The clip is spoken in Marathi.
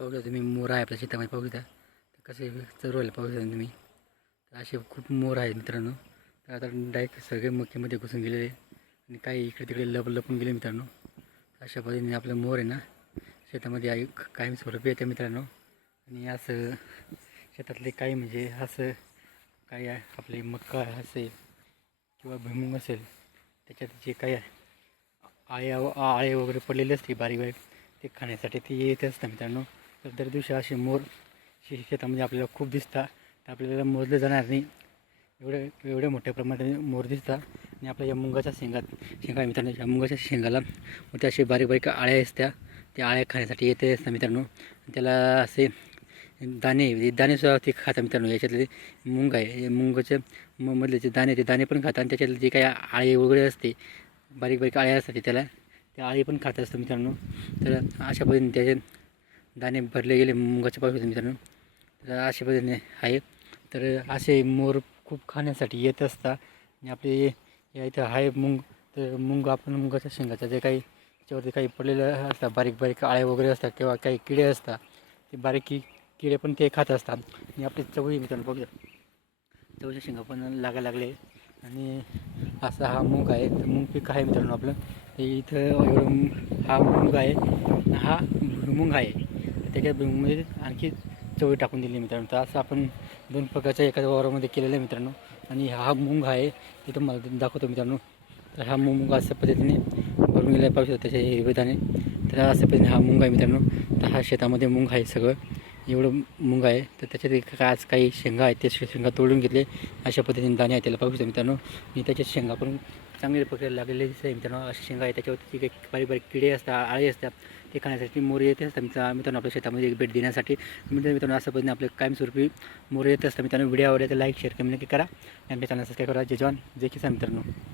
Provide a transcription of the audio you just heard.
पाहू शकता तुम्ही मोर आहे आपल्या शेतामध्ये पाहू शकता ते कसे चरवायला पाहू शकता तुम्ही? तर असे खूप मोर आहेत मित्रांनो. तर आता डायरेक्ट सगळे मक्कीमध्ये घुसून गेलेले आणि काही इकडे तिकडे लप लपून गेले मित्रांनो. अशा पद्धतीने आपलं मोर आहे ना शेतामध्ये आई कायम स्वरूपी येते मित्रांनो. आणि असं शेतातले काही म्हणजे असं काही आहे आपले मक्का असेल किंवा भुईमुंग असेल त्याच्यात जे काही आळे आळे वगैरे पडलेले असते बारीक बारीक ते खाण्यासाठी ते येत असतं मित्रांनो. तर दर दिवशी असे मोर शे शेतामध्ये आपल्याला खूप दिसतात. तर आपल्याला मोजलं जाणार नाही. एवढे एवढ्या मोठ्या प्रमाणात मोर दिसतात. आणि आपल्या या मुंगाच्या शेंगात शेंगा मित्रांनो या मुंगाच्या शेंगाला त्या असे बारीक बारीक आळ्या असत्या. त्या आळ्या खाण्यासाठी येते असतात मित्रांनो. त्याला असे दाणे म्हणजे दाणेसुद्धा ते खाता मित्रांनो. याच्यातले मुंग आहे. मुंगाचे म मधले जे दाणे ते दाणे पण खातात. आणि त्याच्यातले जे काही आळे वगैरे असते बारीक बारीक आळे असतात त्याला त्या आळी पण खात असतं मित्रांनो. तर अशा पद्धतीने त्याचे दाणे भरले गेले मुंगाच्या पावसाचे मित्रांनो. तर अशा पद्धतीने आहे. तर असे मोर खूप खाण्यासाठी येत असतात. आणि आपले या इथं आहे मुंग. तर मुंग आपण मुगाच्या शेंगाचा जे काही त्याच्यावरती काही पडलेलं असतात बारीक बारीक आळे वगैरे असतात किंवा काही किडे असतात ते बारीक कि किडे पण ते खात असतात. आणि आपले चवळी मित्रांनो बघूया. चवळीच्या शेंगा पण लागायला लागले. आणि असा हा मूग आहे. तर मूग पीक आहे मित्रांनो आपलं. ते इथं एवढं हा मूग आहे. हा भुईमुंग आहे. त्याच्या मी म्हणजे आणखी चवळी टाकून दिली मित्रांनो. तर असं आपण दोन प्रकारच्या एखाद्या वावरामध्ये केलेलं आहे मित्रांनो. आणि हा मुंग आहे ते तुम्हाला दाखवतो मित्रांनो. तर हा मुंग अशा पद्धतीने भरून गेला पाहिजे त्याच्या हिरवेदाने तर अशा पद्धतीने हा मुंग आहे मित्रांनो. तर हा शेतामध्ये मुंग आहे सगळं. एवढं मुंग आहे. तर त्याच्यात एक आज काही शेंगा आहेत ते शेंगा तोडून घेतले. अशा पद्धतीने दाणे आहेत त्याला पाहू शकतो मित्रांनो. आणि त्याच्यात शेंगा पण चांगले प्रकारे लागलेले दिसत आहे मित्रांनो. अशा शेंगा आहेत त्याच्यावरती काही बारीक बारीक किडे असतात आळे असतात ते खाण्यासाठी मोर येत असतात मित्र मित्रांनो आपल्या शेतामध्ये एक भेट देण्यासाठी. मित्रांनो मित्रांनो अशा पद्धतीने आपल्या कायमस्वरूपी मोर येत असतात मित्रांनो. व्हिडिओ आवडले तर लाईक शेअर कमी नक्की करा. आणि आपल्या चॅनल सबस्क्राईब करा. जय जवान जय किसान मित्रांनो.